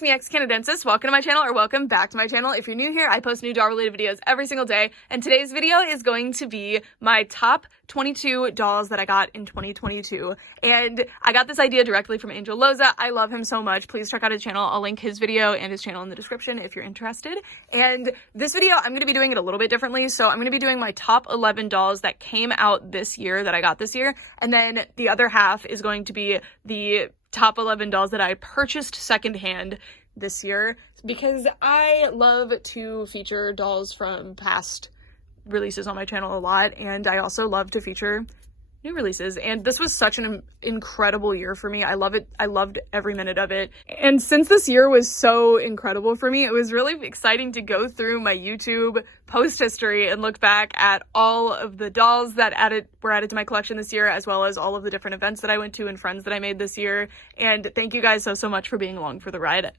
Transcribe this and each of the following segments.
it's me, Canadensis. Welcome to my channel, or welcome back to my channel. If you're new here, I post new doll related videos every single day, and today's video is going to be my top 22 dolls that I got in 2022. And I got this idea directly from Angel Loza. I love him so much. Please check out his channel. I'll link his video and his channel in the description if you're interested. And this video, I'm going to be doing it a little bit differently. So I'm going to be doing my top 11 dolls that came out this year, that I got this year. And then the other half is going to be the top 11 dolls that I purchased secondhand this year, because I love to feature dolls from past releases on my channel a lot, and I also love to feature new releases. And this was such an incredible year for me. I love it. I loved every minute of it. And since this year was so incredible for me, it was really exciting to go through my YouTube post history and look back at all of the dolls that were added to my collection this year, as well as all of the different events that I went to and friends that I made this year. And thank you guys so much for being along for the ride.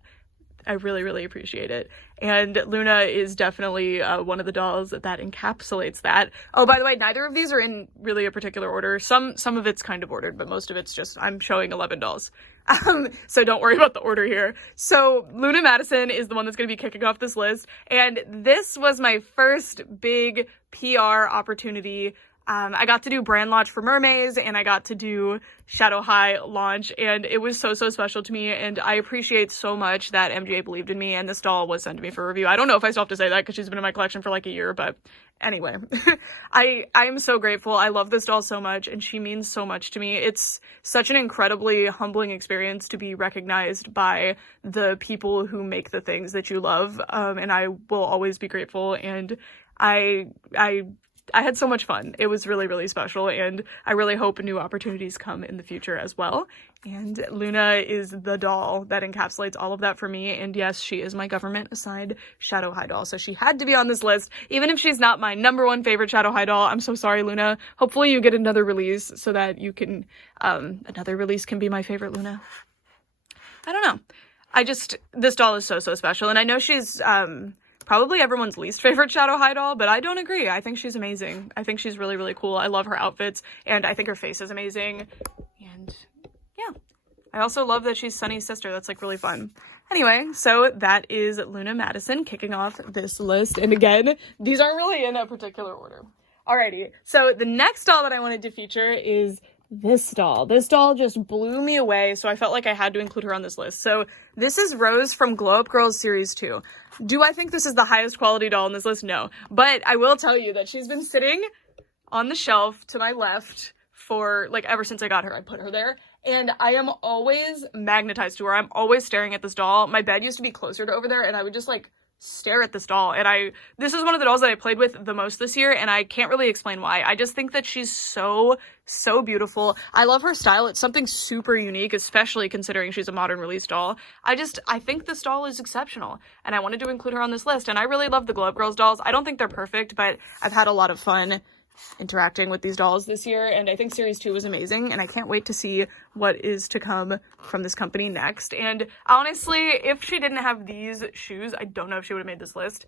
I really, really appreciate it. And Luna is definitely one of the dolls that encapsulates that. Oh, by the way, neither of these are in really a particular order. Some of it's kind of ordered, but most of it's just, I'm showing 11 dolls. So don't worry about the order here. So Luna Madison is the one that's going to be kicking off this list. And this was my first big PR opportunity. I got to do brand launch for Mermaids, and I got to do Shadow High launch, and it was so special to me, and I appreciate so much that MGA believed in me, and this doll was sent to me for review. I don't know if I still have to say that because she's been in my collection for like a year, but anyway, I'm so grateful. I love this doll so much, and she means so much to me. It's such an incredibly humbling experience to be recognized by the people who make the things that you love, and I will always be grateful, and I had so much fun. It was really, really special, and I really hope new opportunities come in the future as well. And Luna is the doll that encapsulates all of that for me, and yes, she is my government-assigned Shadow High doll, so she had to be on this list, even if she's not my #1 favorite Shadow High doll. I'm so sorry, Luna. Hopefully you get another release so that you can, another release can be my favorite Luna. I don't know. This doll is so special, and I know she's, probably everyone's least favorite Shadow High doll, but I don't agree. I think she's amazing. I think she's really, really cool. I love her outfits, and I think her face is amazing. And yeah, I also love that she's Sunny's sister. That's like really fun. Anyway, so that is Luna Madison kicking off this list. And again, these aren't really in a particular order. Alrighty, so the next doll that I wanted to feature is this doll. This doll just blew me away, so I felt like I had to include her on this list. So this is Rose from Glow-up Girls Series 2. Do I think this is the highest quality doll on this list? No. But I will tell you that she's been sitting on the shelf to my left for, like, ever since I got her. I put her there, and I am always magnetized to her. I'm always staring at this doll. My bed used to be closer to over there, and I would just, like, stare at this doll, and this is one of the dolls that I played with the most this year, and I can't really explain why. I just think that she's so beautiful. I love her style. It's something super unique, especially considering she's a modern release doll. I think this doll is exceptional, and I wanted to include her on this list, and I really love the Glow-up Girls dolls. I don't think they're perfect, but I've had a lot of fun interacting with these dolls this year, and I think Series 2 was amazing, and I can't wait to see what is to come from this company next. And honestly, if she didn't have these shoes, I don't know if she would have made this list.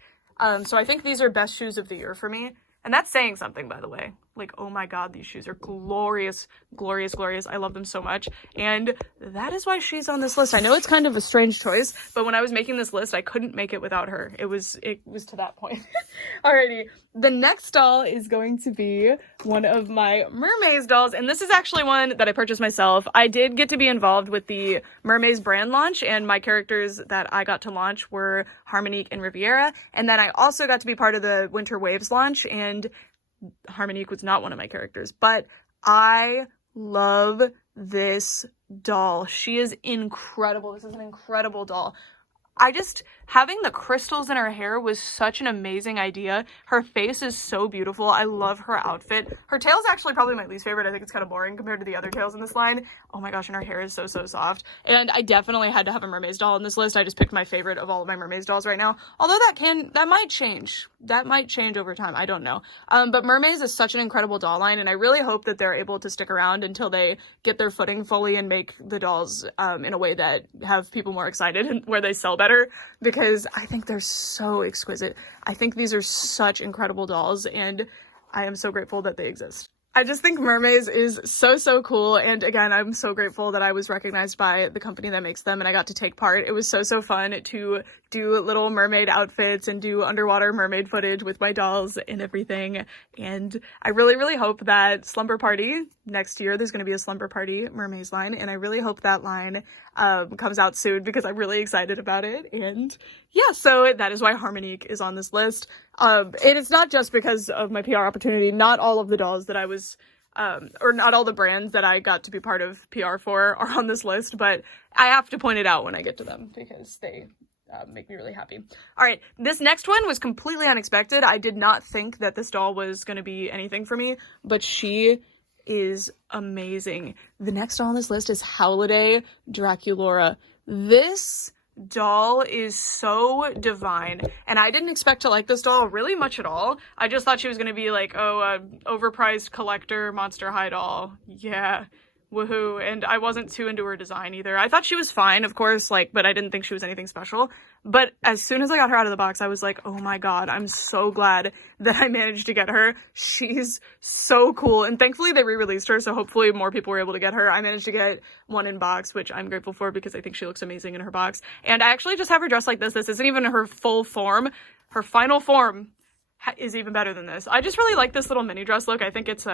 So I think these are best shoes of the year for me, and that's saying something, by the way. Like, oh my god, these shoes are glorious, glorious, glorious. I love them so much, and that is why she's on this list. I know it's kind of a strange choice, but when I was making this list, I couldn't make it without her. It was to that point. Alrighty, the next doll is going to be one of my Mermaids dolls, and this is actually one that I purchased myself. I did get to be involved with the Mermaids brand launch, and my characters that I got to launch were Harmonique and Riviera, and then I also got to be part of the Winter Waves launch, and Harmonique was not one of my characters, but I love this doll. She is incredible. This is an incredible doll. Having the crystals in her hair was such an amazing idea. Her face is so beautiful. I love her outfit. Her tail is actually probably my least favorite. I think it's kind of boring compared to the other tails in this line. Oh my gosh, and her hair is so soft. And I definitely had to have a Mermaids doll in this list. I just picked my favorite of all of my Mermaids dolls right now. Although that might change. That might change over time. I don't know. But Mermaids is such an incredible doll line, and I really hope that they're able to stick around until they get their footing fully and make the dolls in a way that have people more excited and where they sell better, because I think they're so exquisite. I think these are such incredible dolls, and I am so grateful that they exist. I just think Mermaids is so cool, and again, I'm so grateful that I was recognized by the company that makes them and I got to take part. It was so fun to do little mermaid outfits and do underwater mermaid footage with my dolls and everything, and I really hope that Slumber Party next year, there's going to be a Slumber Party Mermaids line, and I really hope that line comes out soon because I'm really excited about it. And yeah, so that is why Harmonique is on this list. And it's not just because of my PR opportunity. Not all of the dolls that I was, or not all the brands that I got to be part of PR for are on this list, but I have to point it out when I get to them because they make me really happy. All right, this next one was completely unexpected. I did not think that this doll was going to be anything for me, but she is amazing. The next doll on this list is Holiday Draculaura. This doll is so divine, and I didn't expect to like this doll really much at all. I just thought she was gonna be like, oh, overpriced collector Monster High doll. Yeah, woohoo. And I wasn't too into her design either. I thought she was fine, of course, like, but I didn't think she was anything special. But as soon as I got her out of the box, I was like, oh my god, I'm so glad that I managed to get her. She's so cool, and thankfully they re-released her, so hopefully more people were able to get her. I managed to get one in box, which I'm grateful for because I think she looks amazing in her box. And I actually just have her dressed like this. This isn't even her full form. Her final form is even better than this. I just really like this little mini dress look. I think it's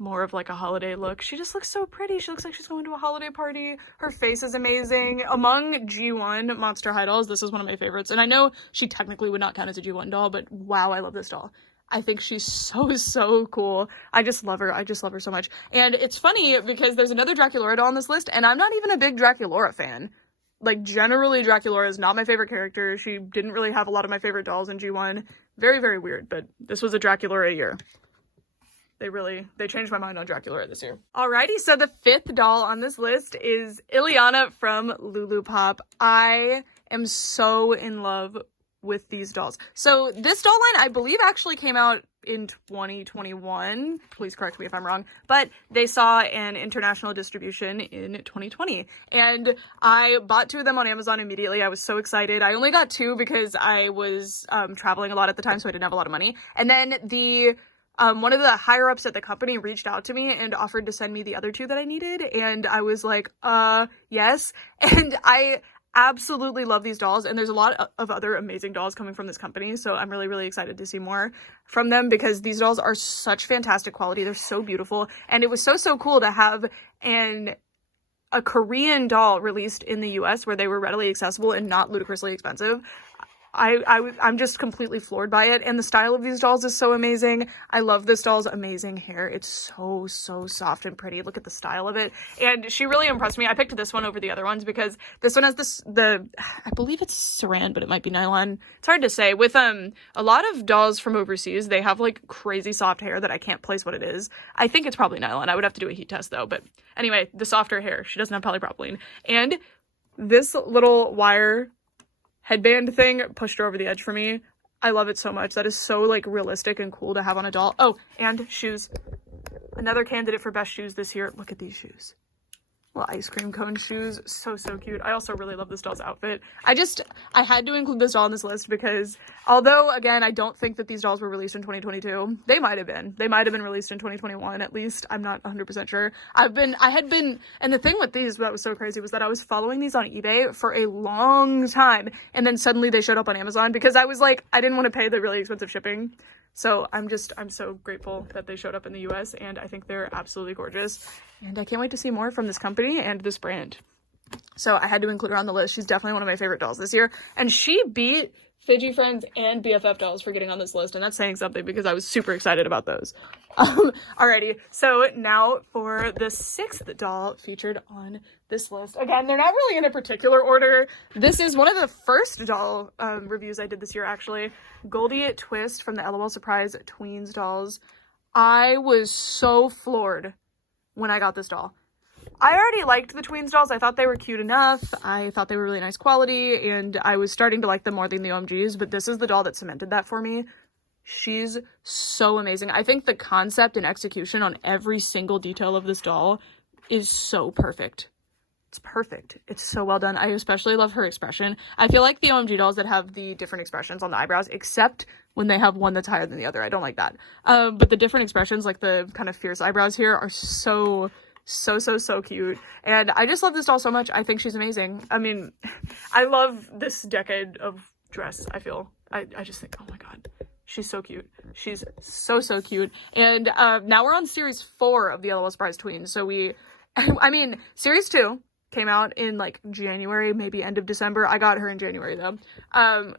more of like a holiday look. She just looks so pretty. She looks like she's going to a holiday party. Her face is amazing. Among G1 Monster High dolls, this is one of my favorites. And I know she technically would not count as a G1 doll, but wow, I love this doll. I think she's so cool. I just love her. I just love her so much. And it's funny because there's another Draculaura doll on this list, and I'm not even a big Draculaura fan. Like, generally, Draculaura is not my favorite character. She didn't really have a lot of my favorite dolls in G1. Very weird, but this was a Draculaura year. They changed my mind on Draculaura this year. Alrighty, so the fifth doll on this list is Ileana from Lulu Pop. I am so in love with these dolls. So this doll line, I believe, actually came out in 2021. Please correct me if I'm wrong. But they saw an international distribution in 2020. And I bought 2 of them on Amazon immediately. I was so excited. I only got 2 because I was traveling a lot at the time, so I didn't have a lot of money. And then one of the higher ups at the company reached out to me and offered to send me the other 2 that I needed. And I was like, yes. And I absolutely love these dolls. And there's a lot of other amazing dolls coming from this company. So I'm really excited to see more from them because these dolls are such fantastic quality. They're so beautiful. And it was so cool to have a Korean doll released in the US where they were readily accessible and not ludicrously expensive. I'm just completely floored by it, and the style of these dolls is so amazing. I love this doll's amazing hair. It's so soft and pretty. Look at the style of it, and she really impressed me. I picked this one over the other ones because this one has I believe it's saran, but it might be nylon. It's hard to say. With a lot of dolls from overseas, they have like crazy soft hair that I can't place what it is. I think it's probably nylon. I would have to do a heat test though, but anyway, the softer hair. She doesn't have polypropylene, and this little wire headband thing pushed her over the edge for me. I love it so much. That is so like realistic and cool to have on a doll. Oh, and shoes. Another candidate for best shoes this year. Look at these shoes. Little ice cream cone shoes. So cute. I also really love this doll's outfit. I had to include this doll on this list because although, again, I don't think that these dolls were released in 2022, they might have been. They might have been released in 2021, at least. I'm not 100% sure. And the thing with these that was so crazy was that I was following these on eBay for a long time, and then suddenly they showed up on Amazon because I was like, I didn't want to pay the really expensive shipping. So I'm so grateful that they showed up in the US, and I think they're absolutely gorgeous. And I can't wait to see more from this company and this brand. So I had to include her on the list. She's definitely one of my favorite dolls this year. And she beat Fidgy Friends and BFF dolls for getting on this list, and that's saying something because I was super excited about those. Alrighty, so now for the 6th doll featured on this list. Again, they're not really in a particular order. This is one of the first doll reviews I did this year, actually. Goldie Twist from the LOL Surprise Tweens dolls. I was so floored when I got this doll. I already liked the Tweens dolls. I thought they were cute enough. I thought they were really nice quality, and I was starting to like them more than the OMGs, but this is the doll that cemented that for me. She's so amazing. I think the concept and execution on every single detail of this doll is so perfect. It's perfect. It's so well done. I especially love her expression. I feel like the OMG dolls that have the different expressions on the eyebrows, except when they have one that's higher than the other. I don't like that. But the different expressions, like the kind of fierce eyebrows here, are so cute. And I just love this doll so much. I think she's amazing. I mean, I love this decade of dress, I feel. I just think, oh my god, she's so cute. She's so cute. And now we're on series 4 of the LOL Surprise Tweens. So I mean, series 2 came out in like January, maybe end of December. I got her in January though.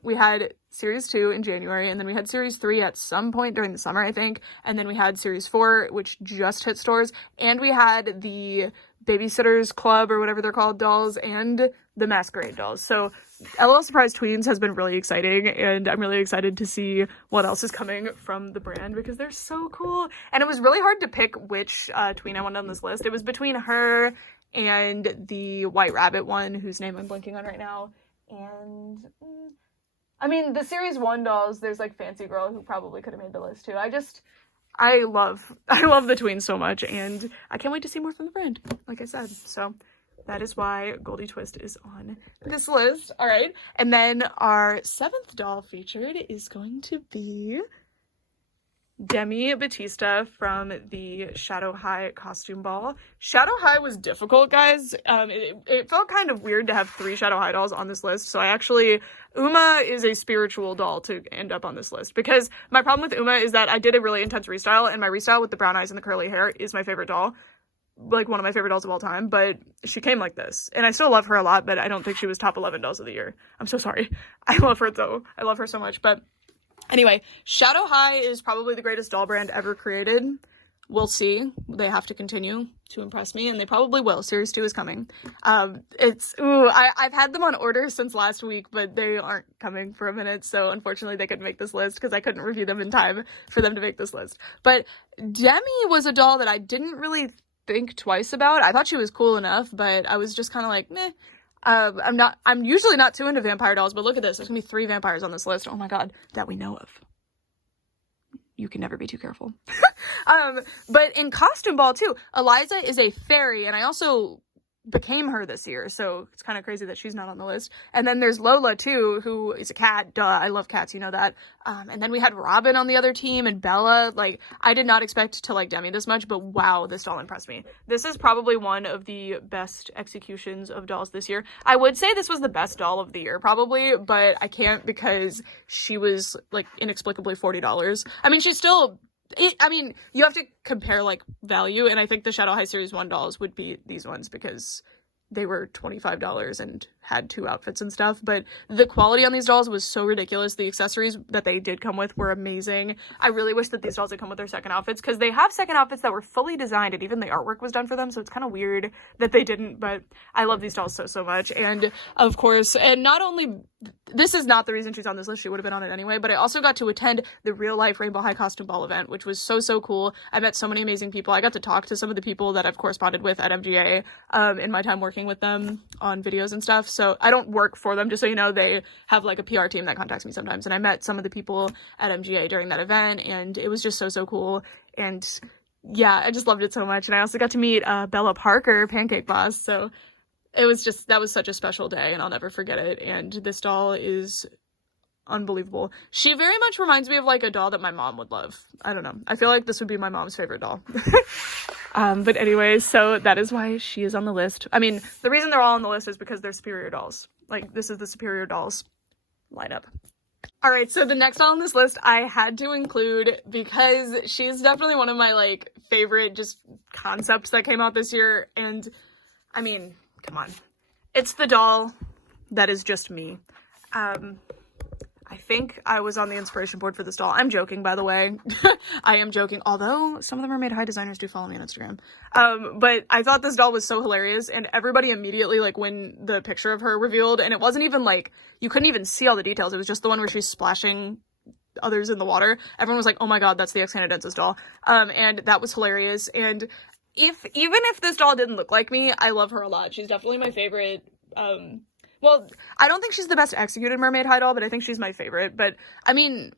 We had series 2 in January, and then we had series 3 at some point during the summer, I think. And then we had series 4, which just hit stores. And we had the Babysitters Club or whatever they're called dolls and the Masquerade dolls. So LOL Surprise Tweens has been really exciting, and I'm really excited to see what else is coming from the brand because they're so cool. And it was really hard to pick which tween I wanted on this list. It was between her and the White Rabbit one, whose name I'm blanking on right now. And I mean, the series 1 dolls, there's like Fancy Girl, who probably could have made the list too. I love the tweens so much, and I can't wait to see more from the brand, like I said. So that is why Goldie Twist is on this list. All right, and then our 7th doll featured is going to be Demi Batista from the Shadow High costume ball. Shadow High was difficult, guys. It felt kind of weird to have 3 Shadow High dolls on this list. So Uma is a spiritual doll to end up on this list, because my problem with Uma is that I did a really intense restyle, and my restyle with the brown eyes and the curly hair is my favorite doll. Like one of my favorite dolls of all time, but she came like this. And I still love her a lot, but I don't think she was top 11 dolls of the year. I'm so sorry. I love her though. I love her so much, but anyway, Shadow High is probably the greatest doll brand ever created. We'll see. They have to continue to impress me, and they probably will. Series 2 is coming. I've had them on order since last week, but they aren't coming for a minute, so unfortunately they couldn't make this list because I couldn't review them in time for them to make this list. But Demi was a doll that I didn't really think twice about. I thought she was cool enough, but I was just kind of like, meh. I'm usually not too into vampire dolls, but look at this. There's gonna be 3 vampires on this list. Oh my god, that we know of. You can never be too careful. But in costume ball too, Eliza is a fairy, and I also became her this year, so it's kind of crazy that she's not on the list. And then there's Lola too, who is a cat. Duh, I love cats, you know that. And then we had Robin on the other team, and Bella. Like, I did not expect to like Demi this much, but wow, this doll impressed me. This is probably one of the best executions of dolls this year. I would say this was the best doll of the year probably, but I can't because she was like inexplicably $40. I mean, she's still you have to compare like value, and I think the Shadow High Series 1 dolls would be these ones because they were $25 and had 2 outfits and stuff, but the quality on these dolls was so ridiculous. The accessories that they did come with were amazing. I really wish that these dolls had come with their second outfits, because they have second outfits that were fully designed and even the artwork was done for them, so it's kind of weird that they didn't, but I love these dolls so much. And of course, and not only, this is not the reason she's on this list, she would have been on it anyway, but I also got to attend the real life Rainbow High costume ball event, which was so cool. I met so many amazing people. I got to talk to some of the people that I've corresponded with at MGA in my time working with them on videos and stuff. So I don't work for them, just so you know. They have like a PR team that contacts me sometimes, and I met some of the people at MGA during that event, and it was just so cool. And yeah, I just loved it so much. And I also got to meet Bella Parker, Pancake Boss, so it was just, that was such a special day, and I'll never forget it. And this doll is unbelievable. She very much reminds me of like a doll that my mom would love. I don't know. I feel like this would be my mom's favorite doll. But anyways, so that is why she is on the list. I mean, the reason they're all on the list is because they're superior dolls. Like, this is the superior dolls lineup. All right, so the next doll on this list I had to include because she's definitely one of my like favorite just concepts that came out this year. And I mean, come on. It's the doll that is just me. I think I was on the inspiration board for this doll. I'm joking, by the way. I am joking, although some of them are made high designers do follow me on Instagram. But I thought this doll was so hilarious, and everybody immediately, like, when the picture of her revealed, and it wasn't even, like, you couldn't even see all the details. It was just the one where she's splashing others in the water. Everyone was like, oh my god, that's the ex-Canadensis doll. And that was hilarious. And even if this doll didn't look like me, I love her a lot. She's definitely my favorite, well, I don't think she's the best executed mermaid high doll, but I think she's my favorite. But, I mean,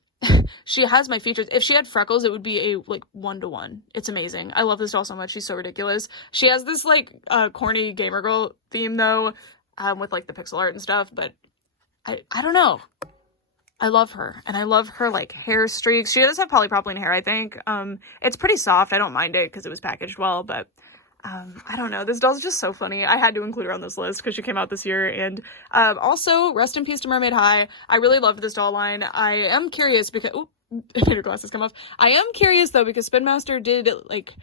she has my features. If she had freckles, it would be a, like, 1-to-1. It's amazing. I love this doll so much. She's so ridiculous. She has this, like, corny gamer girl theme, though, with, like, the pixel art and stuff, but I don't know. I love her, and I love her, like, hair streaks. She does have polypropylene hair, I think. It's pretty soft. I don't mind it because it was packaged well, but I don't know. This doll's just so funny. I had to include her on this list because she came out this year. And also, rest in peace to Mermaid High. I really loved this doll line. I am curious because... Oop, made her glasses come off. I am curious, though, because Spin Master did, like,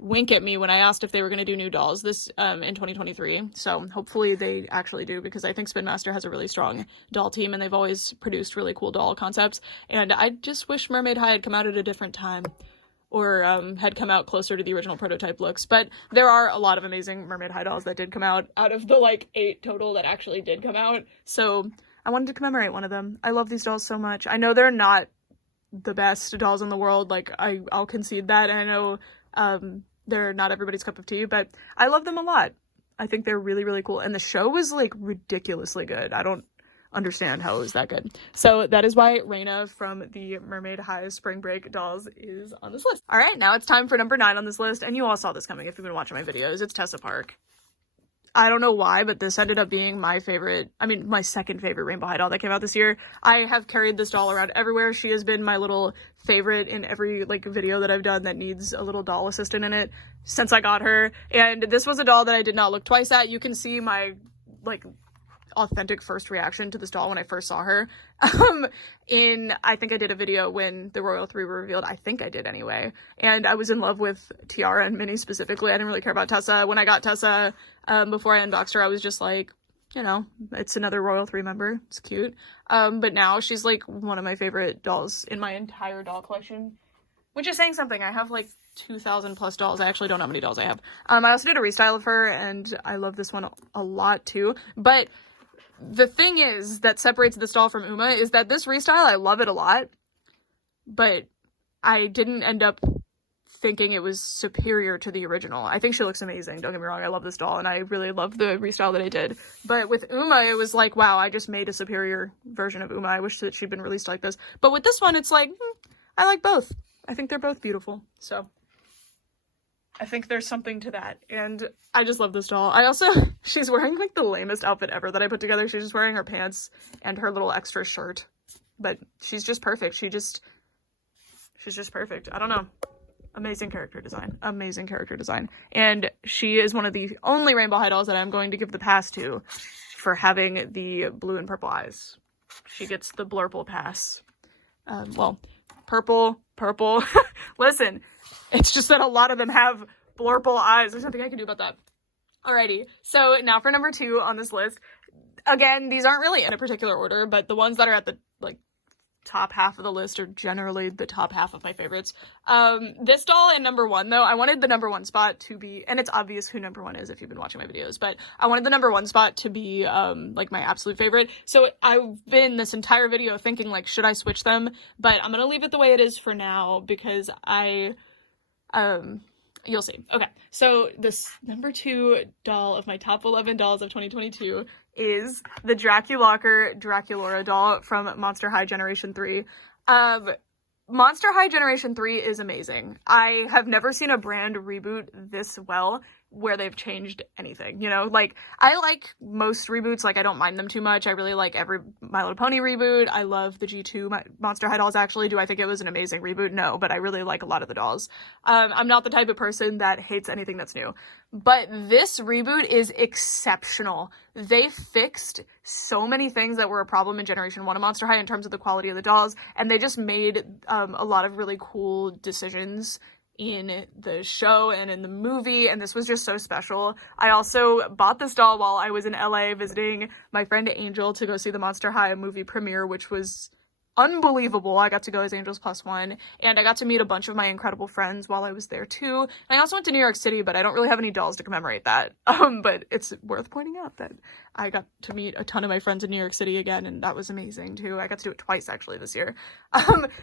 wink at me when I asked if they were going to do new dolls this in 2023. So hopefully they actually do, because I think Spin Master has a really strong doll team and they've always produced really cool doll concepts. And I just wish Mermaid High had come out at a different time, or had come out closer to the original prototype looks. But there are a lot of amazing Mermaid High dolls that did come out of the, like, 8 total that actually did come out. So I wanted to commemorate one of them. I love these dolls so much. I know they're not the best dolls in the world. Like, I'll concede that. And I know they're not everybody's cup of tea, but I love them a lot. I think they're really, really cool. And the show was, like, ridiculously good. I don't understand how it was that good. So that is why Reina from the Mermaid High Spring Break dolls is on this list. All right, now it's time for number 9 on this list. And you all saw this coming if you've been watching my videos. It's Tessa Park. I don't know why, but this ended up being my favorite, my second favorite Rainbow High doll that came out this year. I have carried this doll around everywhere. She has been my little favorite in every, like, video that I've done that needs a little doll assistant in it since I got her. And this was a doll that I did not look twice at. You can see my, like, authentic first reaction to this doll when I first saw her. I think I did a video when the Royal 3 were revealed. I think I did anyway. And I was in love with Tiara and Minnie specifically. I didn't really care about Tessa. When I got Tessa, before I unboxed her, I was just like, you know, it's another Royal 3 member. It's cute. But now she's, like, one of my favorite dolls in my entire doll collection, which is saying something. I have, like, 2,000 plus dolls. I actually don't know how many dolls I have. I also did a restyle of her, and I love this one a lot too. But the thing is that separates this doll from Uma is that this restyle, I love it a lot, but I didn't end up thinking it was superior to the original. I think she looks amazing, don't get me wrong. I love this doll, and I really love the restyle that I did. But with Uma, it was like, wow, I just made a superior version of Uma. I wish that she'd been released like this. But with this one, it's like, I like both. I think they're both beautiful. So I think there's something to that, and I just love this doll. I also, she's wearing, like, the lamest outfit ever that I put together. She's just wearing her pants and her little extra shirt, but she's just perfect. She's just perfect. I don't know. Amazing character design. Amazing character design. And she is one of the only Rainbow High dolls that I'm going to give the pass to for having the blue and purple eyes. She gets the blurple pass. Well, purple. Listen, it's just that a lot of them have blurple eyes. There's nothing I can do about that. Alrighty, so now for number 2 on this list. Again, these aren't really in a particular order, but the ones that are at the, like, top half of the list are generally the top half of my favorites. This doll in number 1, though, I wanted the number 1 spot to be, and it's obvious who number 1 is if you've been watching my videos, but I wanted the number 1 spot to be, like, my absolute favorite. So I've been this entire video thinking, like, should I switch them? But I'm gonna leave it the way it is for now, because you'll see. Okay, so this number 2 doll of my top 11 dolls of 2022 is the Draculaura doll from Monster High Generation 3. Monster High Generation 3 is amazing. I have never seen a brand reboot this well, where they've changed anything, you know? Like, I like most reboots, like, I don't mind them too much. I really like every My Little Pony reboot. I love the G2 Monster High dolls, actually. Do I think it was an amazing reboot? No, but I really like a lot of the dolls. I'm not the type of person that hates anything that's new. But this reboot is exceptional. They fixed so many things that were a problem in Generation 1 of Monster High in terms of the quality of the dolls, and they just made a lot of really cool decisions in the show and in the movie, and this was just so special. I also bought this doll while I was in LA visiting my friend Angel to go see the Monster High movie premiere, which was unbelievable. I got to go as Angels Plus One, and I got to meet a bunch of my incredible friends while I was there too. And I also went to New York City, but I don't really have any dolls to commemorate that. But it's worth pointing out that I got to meet a ton of my friends in New York City again, and that was amazing too. I got to do it twice actually this year.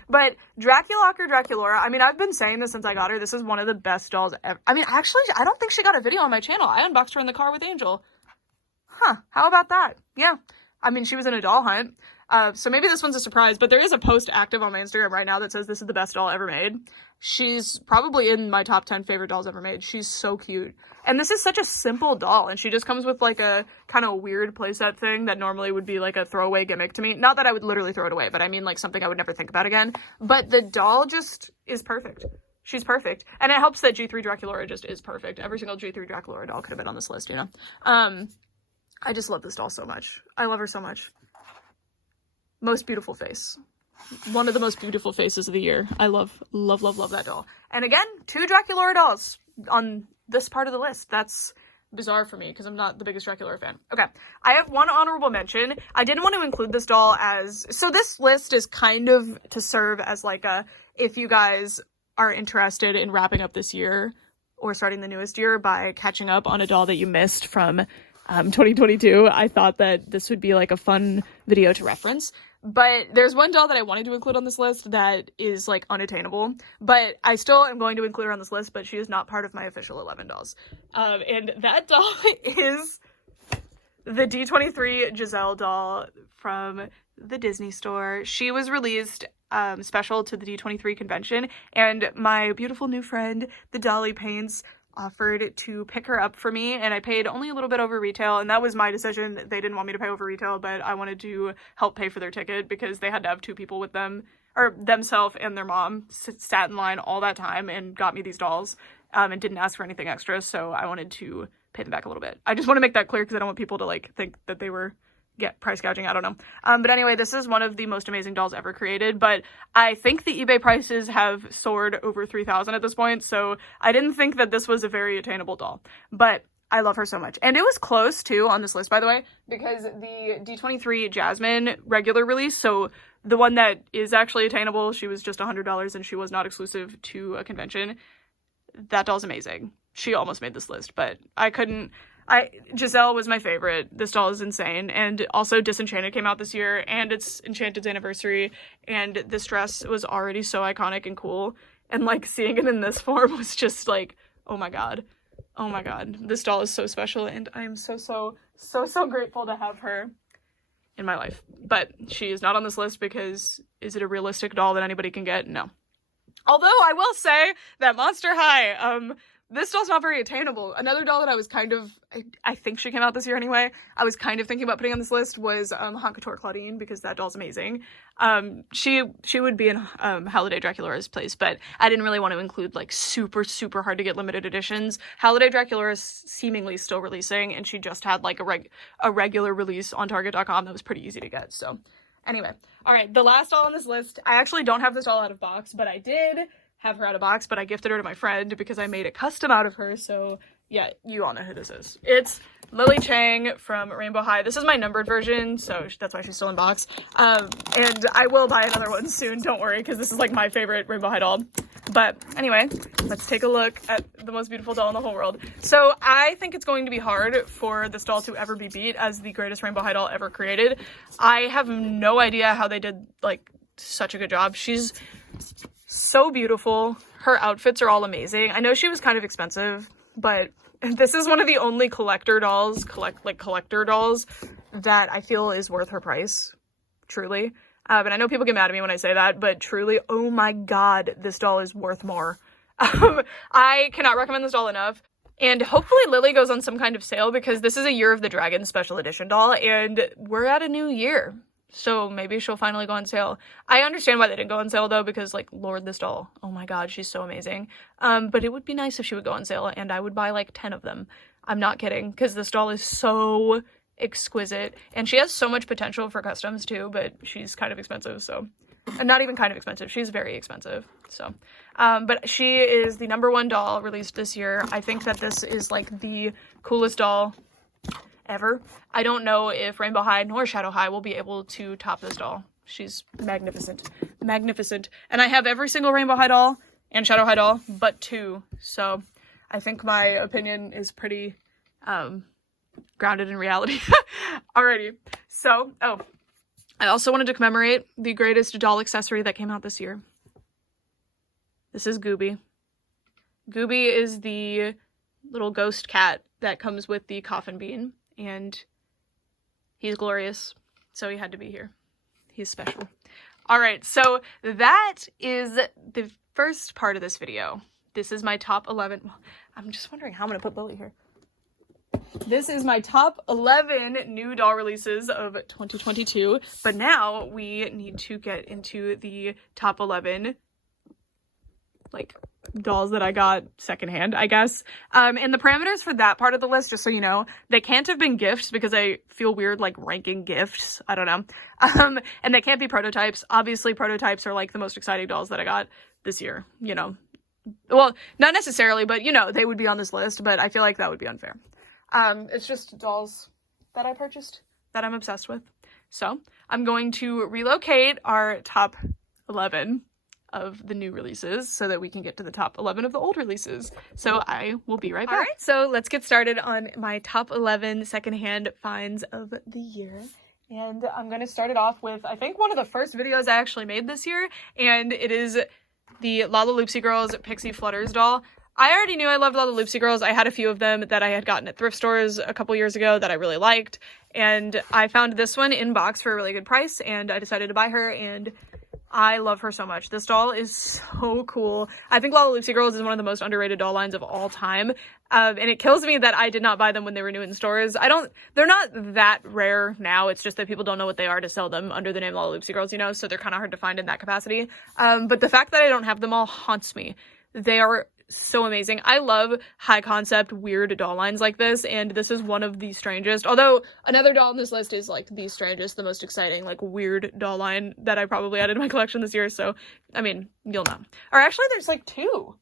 But Draculaura, I mean, I've been saying this since I got her. This is one of the best dolls ever. I mean, actually, I don't think she got a video on my channel. I unboxed her in the car with Angel. Huh, how about that? Yeah. I mean, she was in a doll hunt. So maybe this one's a surprise, but there is a post active on my Instagram right now that says this is the best doll ever made. She's probably in my top 10 favorite dolls ever made. She's so cute. And this is such a simple doll, and she just comes with like a kind of weird playset thing that normally would be like a throwaway gimmick to me. Not that I would literally throw it away, but I mean like something I would never think about again. But the doll just is perfect. She's perfect. And it helps that G3 Draculaura just is perfect. Every single G3 Draculaura doll could have been on this list, you know? I just love this doll so much. I love her so much. Most beautiful face. One of the most beautiful faces of the year. I love, love, love, love that doll. And again, 2 Draculaura dolls on this part of the list. That's bizarre for me because I'm not the biggest Draculaura fan. Okay, I have one honorable mention. I didn't want to include this doll as... So this list is kind of to serve as like a... If you guys are interested in wrapping up this year or starting the newest year by catching up on a doll that you missed from 2022, I thought that this would be like a fun video to reference. But there's one doll that I wanted to include on this list that is like unattainable, but I still am going to include her on this list, but she is not part of my official 11 dolls. And that doll is the D23 Giselle doll from the Disney store. She was released special to the D23 convention, and my beautiful new friend, the Dolly Paints, offered to pick her up for me, and I paid only a little bit over retail, and that was my decision. They didn't want me to pay over retail, but I wanted to help pay for their ticket because they had to have 2 people with them, or themselves and their mom sat in line all that time and got me these dolls, and didn't ask for anything extra, so I wanted to pay them back a little bit. I just want to make that clear because I don't want people to like think that they were price gouging. I don't know. But anyway, this is one of the most amazing dolls ever created, but I think the eBay prices have soared over 3,000 at this point, so I didn't think that this was a very attainable doll, but I love her so much. And it was close too on this list, by the way, because the D23 Jasmine regular release, so the one that is actually attainable, she was just $100 and she was not exclusive to a convention. That doll's amazing. She almost made this list, but I couldn't. Giselle was my favorite. This doll is insane. And also Disenchanted came out this year, and it's Enchanted's anniversary, and this dress was already so iconic and cool, and like seeing it in this form was just like, oh my god. Oh my god. This doll is so special, and I am so grateful to have her in my life. But she is not on this list because is it a realistic doll that anybody can get? No. Although I will say that Monster High, this doll's not very attainable. Another doll that I was kind of, I think she came out this year anyway, I was kind of thinking about putting on this list was Honkator Claudine, because that doll's amazing. She would be in Halliday Draculaura's place, but I didn't really want to include like super hard to get limited editions. Halliday Draculaura is seemingly still releasing, and she just had like a regular release on Target.com that was pretty easy to get. So anyway, all right, the last doll on this list, I actually don't have this doll out of box, but I did have her out of box, but I gifted her to my friend because I made a custom out of her. So yeah, you all know who this is. It's Lily Chang from Rainbow High. This is my numbered version, so that's why she's still in box. And I will buy another one soon, don't worry, because this is like my favorite Rainbow High doll. But anyway, let's take a look at the most beautiful doll in the whole world. So I think it's going to be hard for this doll to ever be beat as the greatest Rainbow High doll ever created. I have no idea how they did like such a good job. She's so beautiful. Her outfits are all amazing. I know she was kind of expensive, but this is one of the only collector dolls that I feel is worth her price, truly. But I know people get mad at me when I say that, but truly, oh my god, this doll is worth more. I cannot recommend this doll enough. And hopefully Lily goes on some kind of sale, because this is a Year of the Dragon special edition doll, and we're at a new year. So maybe she'll finally go on sale. I understand why they didn't go on sale though, because like, Lord, this doll, oh my god, she's so amazing. But it would be nice if she would go on sale, and I would buy like 10 of them. I'm not kidding, because this doll is so exquisite, and she has so much potential for customs too, but she's kind of expensive, so. Not even kind of expensive, she's very expensive, so. But she is the #1 doll released this year. I think that this is like the coolest doll ever. I don't know if Rainbow High nor Shadow High will be able to top this doll. She's magnificent. Magnificent. And I have every single Rainbow High doll and Shadow High doll but 2. So I think my opinion is pretty grounded in reality. Alrighty. So, I also wanted to commemorate the greatest doll accessory that came out this year. This is Gooby. Gooby is the little ghost cat that comes with the coffin bean, and he's glorious, so he had to be here. He's special. All right, so that is the first part of this video. This is my top 11. I'm just wondering how I'm going to put Lily here. This is my top 11 new doll releases of 2022. But now we need to get into the top 11, like, dolls that I got secondhand, I guess. And the parameters for that part of the list, just so you know, they can't have been gifts because I feel weird, like, ranking gifts. I don't know. And they can't be prototypes. Obviously, prototypes are, like, the most exciting dolls that I got this year, you know. Well, not necessarily, but, you know, they would be on this list, but I feel like that would be unfair. It's just dolls that I purchased that I'm obsessed with. So, I'm going to relocate our top 11 of the new releases so that we can get to the top 11 of the old releases. So I will be right back. All right, so let's get started on my top 11 secondhand finds of the year. And I'm going to start it off with, I think, one of the first videos I actually made this year, and it is the Lalaloopsy Girls Pixie Flutters doll. I already knew I loved Lalaloopsy Girls. I had a few of them that I had gotten at thrift stores a couple years ago that I really liked, and I found this one in box for a really good price, and I decided to buy her, and I love her so much. This doll is so cool. I think Lalaloopsy Girls is one of the most underrated doll lines of all time. And it kills me that I did not buy them when they were new in stores. They're not that rare now. It's just that people don't know what they are to sell them under the name Lalaloopsy Girls, you know, so they're kind of hard to find in that capacity. But the fact that I don't have them all haunts me. They are so amazing. I love high concept weird doll lines like this, and this is one of the strangest, although another doll on this list is like the strangest, the most exciting, like weird doll line that I probably added to my collection this year. So I mean, you'll know. Or actually there's like two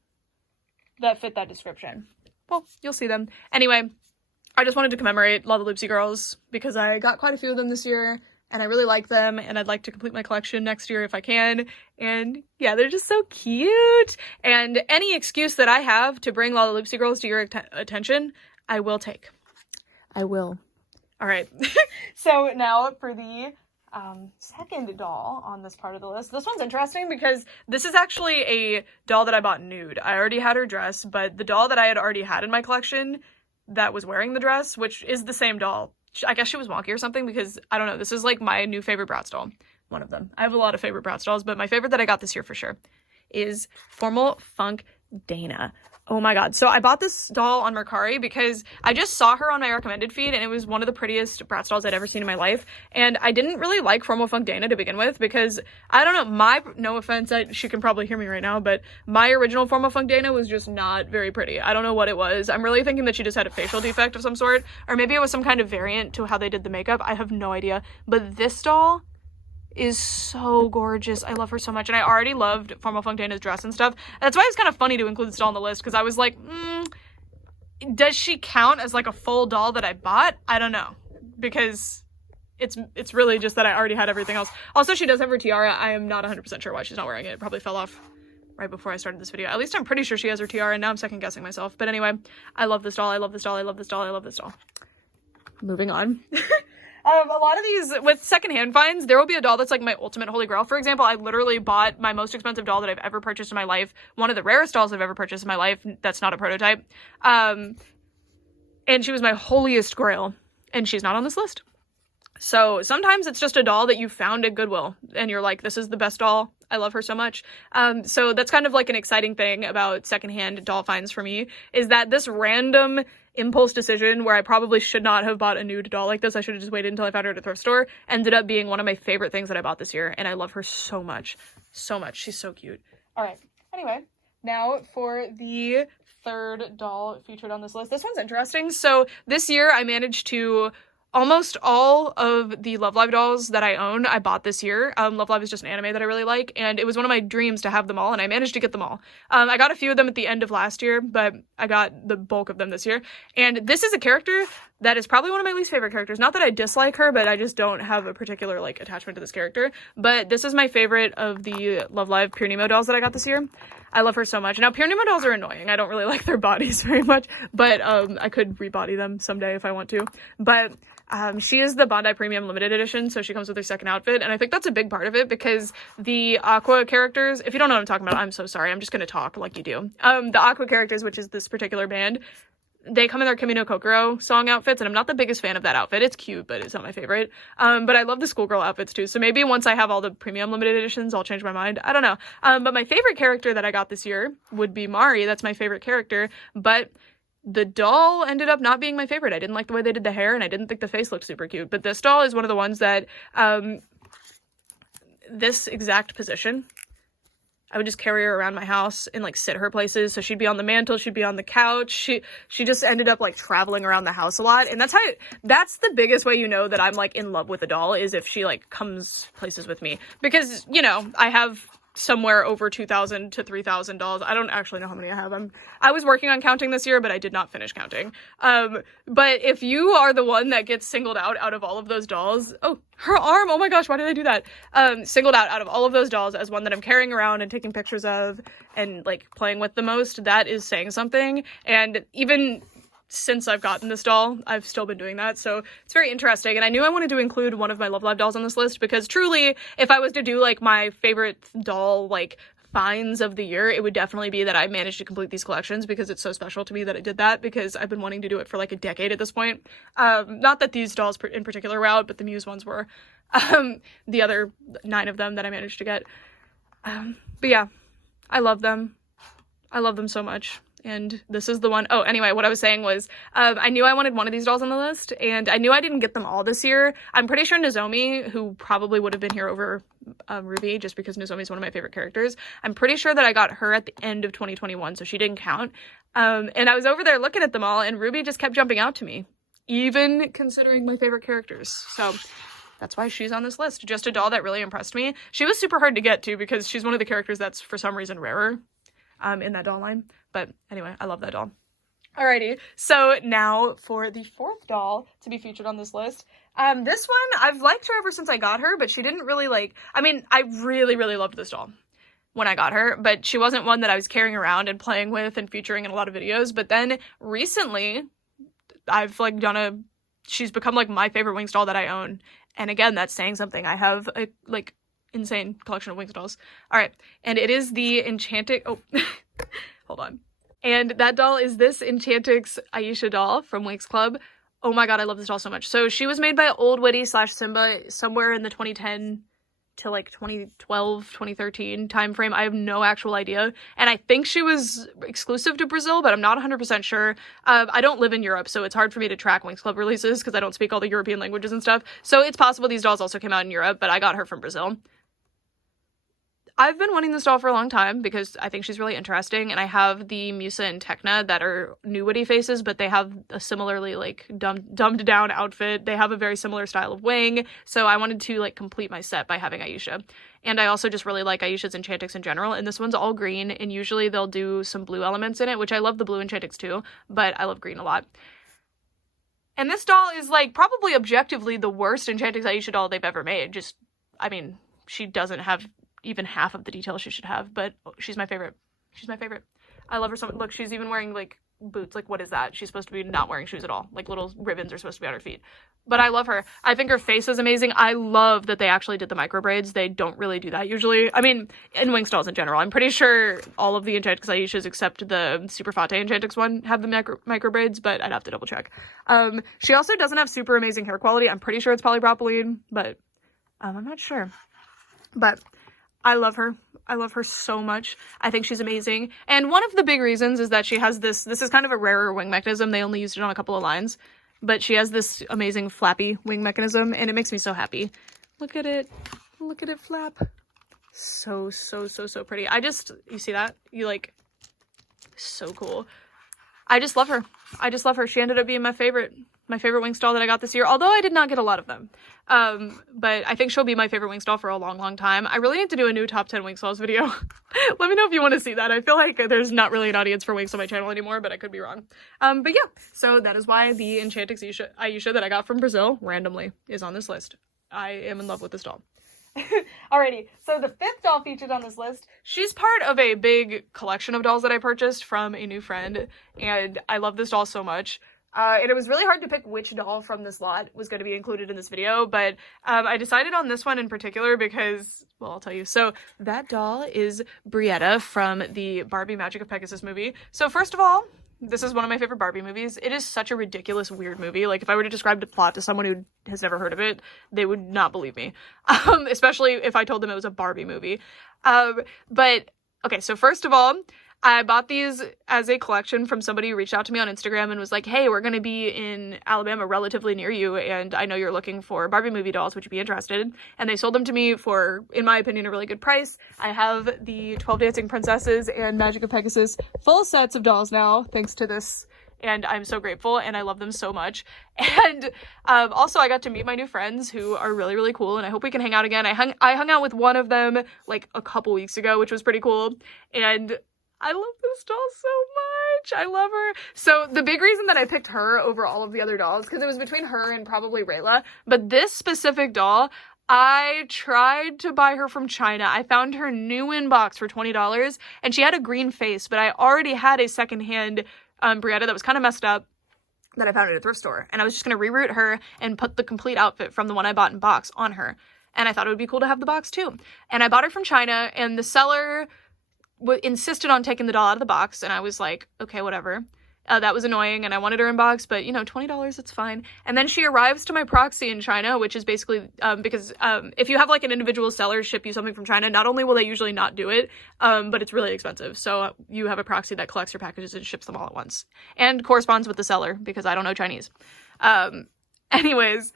that fit that description. Well, you'll see them. Anyway, I just wanted to commemorate Lalaloopsy Girls because I got quite a few of them this year and I really like them, and I'd like to complete my collection next year if I can. And yeah, they're just so cute. And any excuse that I have to bring Lalaloopsy Girls to your attention, I will take. I will. All right. So now for the second doll on this part of the list. This one's interesting because this is actually a doll that I bought nude. I already had her dress, but the doll that I had already had in my collection that was wearing the dress, which is the same doll. I guess she was wonky or something because, I don't know, this is like my new favorite Bratz doll. One of them. I have a lot of favorite Bratz dolls, but my favorite that I got this year for sure is Formal Funk Dana. Oh my god. So I bought this doll on Mercari because I just saw her on my recommended feed and it was one of the prettiest Bratz dolls I'd ever seen in my life. And I didn't really like Formal Funk Dana to begin with because, I don't know, no offense, she can probably hear me right now, but my original Formal Funk Dana was just not very pretty. I don't know what it was. I'm really thinking that she just had a facial defect of some sort, or maybe it was some kind of variant to how they did the makeup. I have no idea. But this doll is so gorgeous. I love her so much, and I already loved Formal Funk Dana's dress and stuff. That's why it's kind of funny to include this doll on the list, because I was like, does she count as like a full doll that I bought? I don't know, because it's really just that I already had everything else. Also, she does have her tiara. I am not 100% sure why she's not wearing it. It probably fell off right before I started this video. At least I'm pretty sure she has her tiara, and now I'm second guessing myself. But anyway, I love this doll. I love this doll. I love this doll. I love this doll. Moving on. A lot of these, with secondhand finds, there will be a doll that's like my ultimate holy grail. For example, I literally bought my most expensive doll that I've ever purchased in my life, one of the rarest dolls I've ever purchased in my life that's not a prototype, and she was my holiest grail, and she's not on this list. So sometimes it's just a doll that you found at Goodwill, and you're like, this is the best doll. I love her so much. So that's kind of like an exciting thing about secondhand doll finds for me, is that this random impulse decision where I probably should not have bought a nude doll like this, I should have just waited until I found her at a thrift store, ended up being one of my favorite things that I bought this year, and I love her so much. So much. She's so cute. All right. Anyway, now for the third doll featured on this list. This one's interesting. So this year I managed to almost all of the Love Live dolls that I own, I bought this year. Love Live is just an anime that I really like, and it was one of my dreams to have them all, and I managed to get them all. I got a few of them at the end of last year, but I got the bulk of them this year. And this is a character that is probably one of my least favorite characters. Not that I dislike her, but I just don't have a particular, like, attachment to this character. But this is my favorite of the Love Live Pure Nemo dolls that I got this year. I love her so much. Now, Pure Nemo dolls are annoying. I don't really like their bodies very much, but I could rebody them someday if I want to. But she is the Bandai Premium Limited Edition, so she comes with her second outfit, and I think that's a big part of it, because the Aqua characters, if you don't know what I'm talking about, I'm so sorry, I'm just gonna talk like you do. The Aqua characters, which is this particular band, they come in their Kimi no Kokoro song outfits, and I'm not the biggest fan of that outfit. It's cute, but it's not my favorite. But I love the schoolgirl outfits too, so maybe once I have all the premium limited editions, I'll change my mind. I don't know. But my favorite character that I got this year would be Mari. That's my favorite character, but the doll ended up not being my favorite. I didn't like the way they did the hair, and I didn't think the face looked super cute. But this doll is one of the ones that, this exact position, I would just carry her around my house and like sit her places. So she'd be on the mantle, she'd be on the couch. She just ended up like traveling around the house a lot. And that's the biggest way you know that I'm like in love with a doll, is if she like comes places with me. Because, you know, I have somewhere over 2,000 to 3,000 dolls. I don't actually know how many I have. I was working on counting this year, but I did not finish counting. But if you are the one that gets singled out of all of those dolls, oh, her arm, oh my gosh, why did I do that? Singled out of all of those dolls as one that I'm carrying around and taking pictures of and like playing with the most, that is saying something. And even since I've gotten this doll, I've still been doing that, so it's very interesting. And I knew I wanted to include one of my Love Live dolls on this list, because truly, if I was to do like my favorite doll like finds of the year, it would definitely be that I managed to complete these collections, because it's so special to me that I did that, because I've been wanting to do it for like a decade at this point. Not that these dolls in particular were out, but the Muse ones were. The other 9 of them that I managed to get. But yeah, I love them. I love them so much. And this is the one. Oh, anyway, what I was saying was, I knew I wanted one of these dolls on the list, and I knew I didn't get them all this year. I'm pretty sure Nozomi, who probably would have been here over Ruby, just because Nozomi is one of my favorite characters, I'm pretty sure that I got her at the end of 2021, so she didn't count. And I was over there looking at them all, and Ruby just kept jumping out to me, even considering my favorite characters. So that's why she's on this list. Just a doll that really impressed me. She was super hard to get to, because she's one of the characters that's for some reason rarer in that doll line. But anyway, I love that doll. Alrighty, so now for the 4th doll to be featured on this list. This one, I've liked her ever since I got her, but she didn't really like, I mean, I really, really loved this doll when I got her, but she wasn't one that I was carrying around and playing with and featuring in a lot of videos. But then recently, I've like she's become like my favorite Winx doll that I own. And again, that's saying something. I have a like insane collection of Winx dolls. Alright, and it is the Enchantix, oh, hold on. And that doll is this Enchantix Aisha doll from Winx Club. Oh my god, I love this doll so much. So she was made by Old Witty / Simba somewhere in the 2010 to like 2012, 2013 time frame. I have no actual idea. And I think she was exclusive to Brazil, but I'm not 100% sure. I don't live in Europe, so it's hard for me to track Winx Club releases because I don't speak all the European languages and stuff. So it's possible these dolls also came out in Europe, but I got her from Brazil. I've been wanting this doll for a long time because I think she's really interesting, and I have the Musa and Tekna that are new Witty faces, but they have a similarly like dumbed down outfit. They have a very similar style of wing, so I wanted to like complete my set by having Aisha. And I also just really like Aisha's Enchantix in general, and this one's all green, and usually they'll do some blue elements in it, which I love the blue Enchantix too, but I love green a lot. And this doll is like probably objectively the worst Enchantix Aisha doll they've ever made. Just, I mean, she doesn't have even half of the details she should have, but she's my favorite. She's my favorite. I love her so much. Look, she's even wearing like boots. Like, what is that? She's supposed to be not wearing shoes at all. Like, little ribbons are supposed to be on her feet. But I love her. I think her face is amazing. I love that they actually did the micro braids. They don't really do that usually. I mean, in Winx dolls in general. I'm pretty sure all of the Enchantix Aishas except the Super Fate Enchantix one have the micro braids, but I'd have to double check. She also doesn't have super amazing hair quality. I'm pretty sure it's polypropylene, but I'm not sure. But I love her. I love her so much. I think she's amazing. And one of the big reasons is that she has this is kind of a rarer wing mechanism. They only used it on a couple of lines, but she has this amazing flappy wing mechanism, and it makes me so happy. Look at it. Look at it flap. So, so, so, so pretty. You see that? So cool. I just love her. I just love her. She ended up being my favorite Winx doll that I got this year, although I did not get a lot of them. But I think she'll be my favorite Winx doll for a long, long time. I really need to do a new top 10 Winx dolls video. Let me know if you want to see that. I feel like there's not really an audience for Winx on my channel anymore, but I could be wrong. But yeah, so that is why the Enchantix Aisha that I got from Brazil randomly is on this list. I am in love with this doll. Alrighty, so the 5th doll featured on this list, she's part of a big collection of dolls that I purchased from a new friend, and I love this doll so much. And it was really hard to pick which doll from this lot was going to be included in this video, but I decided on this one in particular because, well, I'll tell you. So that doll is Brietta from the Barbie Magic of Pegasus movie. So first of all, This is one of my favorite Barbie movies. It is such a ridiculous, weird movie. Like, if I were to describe the plot to someone who has never heard of it, they would not believe me. Especially if I told them it was a Barbie movie. But, okay, so first of all, I bought these as a collection from somebody who reached out to me on Instagram and was like, hey, we're going to be in Alabama relatively near you, and I know you're looking for Barbie movie dolls. Would you be interested? And they sold them to me for, in my opinion, a really good price. I have the 12 Dancing Princesses and Magic of Pegasus full sets of dolls now, thanks to this, and I'm so grateful, and I love them so much. And also, I got to meet my new friends who are really, really cool, and I hope we can hang out again. I hung out with one of them, like, a couple weeks ago, which was pretty cool, and I love this doll so much. I love her. So the big reason that I picked her over all of the other dolls, because it was between her and probably Rayla, but this specific doll, I tried to buy her from China. I found her new in box for $20, and she had a green face, but I already had a secondhand Brietta that was kind of messed up that I found at a thrift store, and I was just going to reroute her and put the complete outfit from the one I bought in box on her, and I thought it would be cool to have the box too. And I bought her from China, and the seller insisted on taking the doll out of the box, and I was like, okay, whatever. That was annoying, and I wanted her in box, but, you know, $20, it's fine. And then she arrives to my proxy in China, which is basically, because if you have, like, an individual seller ship you something from China, not only will they usually not do it, but it's really expensive. So you have a proxy that collects your packages and ships them all at once. And corresponds with the seller, because I don't know Chinese. Anyways,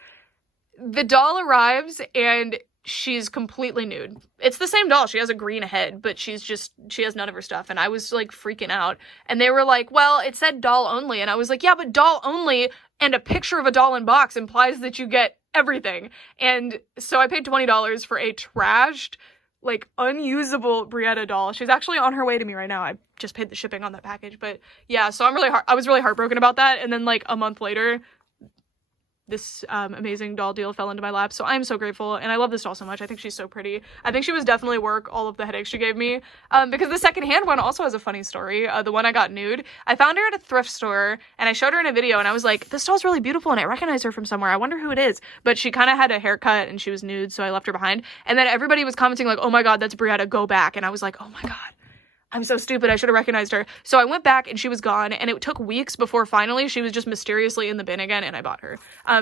the doll arrives, and she's completely nude. It's the same doll. She has a green head, but she has none of her stuff. And I was like freaking out. And they were like, well, it said doll only. And I was like, yeah, but doll only and a picture of a doll in box implies that you get everything. And so I paid $20 for a trashed, like, unusable Brietta doll. She's actually on her way to me right now. I just paid the shipping on that package. But yeah, so I was really heartbroken about that. And then, like, a month later, this amazing doll deal fell into my lap, so I'm so grateful, and I love this doll so much. I think she's so pretty. I think she was definitely worth all of the headaches she gave me, because the secondhand one also has a funny story. The one I got nude, I found her at a thrift store, and I showed her in a video, and I was like, this doll's really beautiful, and I recognize her from somewhere. I wonder who it is. But she kind of had a haircut, and she was nude, so I left her behind. And then everybody was commenting like, oh my god, that's Brietta, go back. And I was like, oh my god, I'm so stupid. I should have recognized her. So I went back and she was gone, and it took weeks before finally she was just mysteriously in the bin again, and I bought her.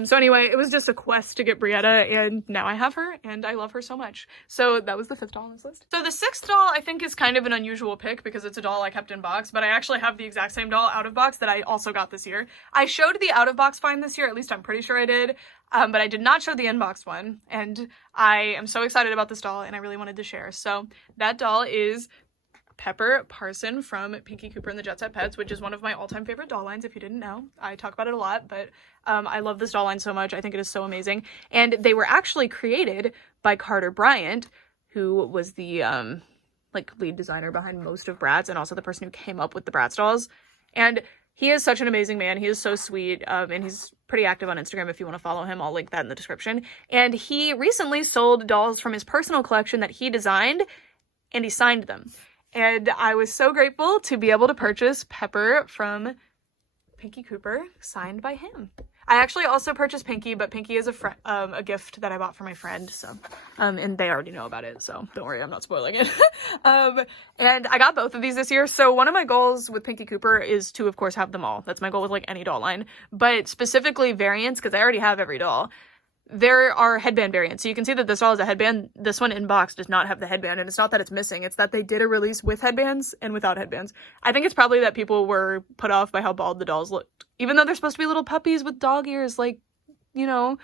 So anyway, it was just a quest to get Brietta, and now I have her, and I love her so much. So that was the 5th doll on this list. So the 6th doll I think is kind of an unusual pick because it's a doll I kept in box, but I actually have the exact same doll out of box that I also got this year. I showed the out of box find this year, at least I'm pretty sure I did, but I did not show the in-box one, and I am so excited about this doll, and I really wanted to share. So that doll is Pepper Parson from Pinky Cooper and the Jet Set Pets, which is one of my all-time favorite doll lines, if you didn't know. I talk about it a lot, but I love this doll line so much. I think it is so amazing. And they were actually created by Carter Bryant, who was the like lead designer behind most of Bratz, and also the person who came up with the Bratz dolls. And he is such an amazing man. He is so sweet, and he's pretty active on Instagram if you want to follow him. I'll link that in the description. And he recently sold dolls from his personal collection that he designed, and he signed them. And I was so grateful to be able to purchase Pepper from Pinky Cooper, signed by him. I actually also purchased Pinky, but Pinky is a gift that I bought for my friend, so, and they already know about it, so don't worry, I'm not spoiling it. And I got both of these this year, so one of my goals with Pinky Cooper is to, of course, have them all. That's my goal with, like, any doll line, but specifically variants, because I already have every doll. There are headband variants, so you can see that this doll is a headband. This one in box does not have the headband, and it's not that it's missing, it's that they did a release with headbands and without headbands. I think it's probably that people were put off by how bald the dolls looked, even though they're supposed to be little puppies with dog ears, like, you know,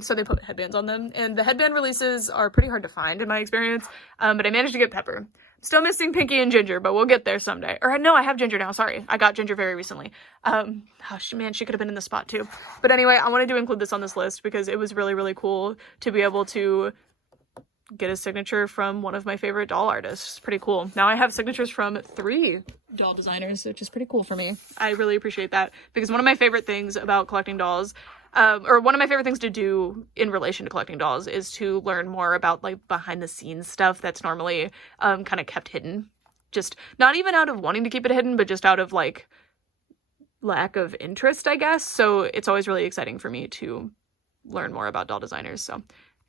so they put headbands on them, and the headband releases are pretty hard to find in my experience, but I managed to get Pepper. Still missing Pinky and Ginger, but we'll get there someday. Or no, I have Ginger now, sorry. I got Ginger very recently. Man, she could have been in the spot too. But anyway, I wanted to include this on this list because it was really, really cool to be able to get a signature from one of my favorite doll artists. It's pretty cool. Now I have signatures from 3 doll designers, which is pretty cool for me. I really appreciate that because one of my favorite things about collecting dolls, or one of my favorite things to do in relation to collecting dolls, is to learn more about, like, behind the scenes stuff that's normally kind of kept hidden. Just not even out of wanting to keep it hidden, but just out of, like, lack of interest, I guess. So it's always really exciting for me to learn more about doll designers. So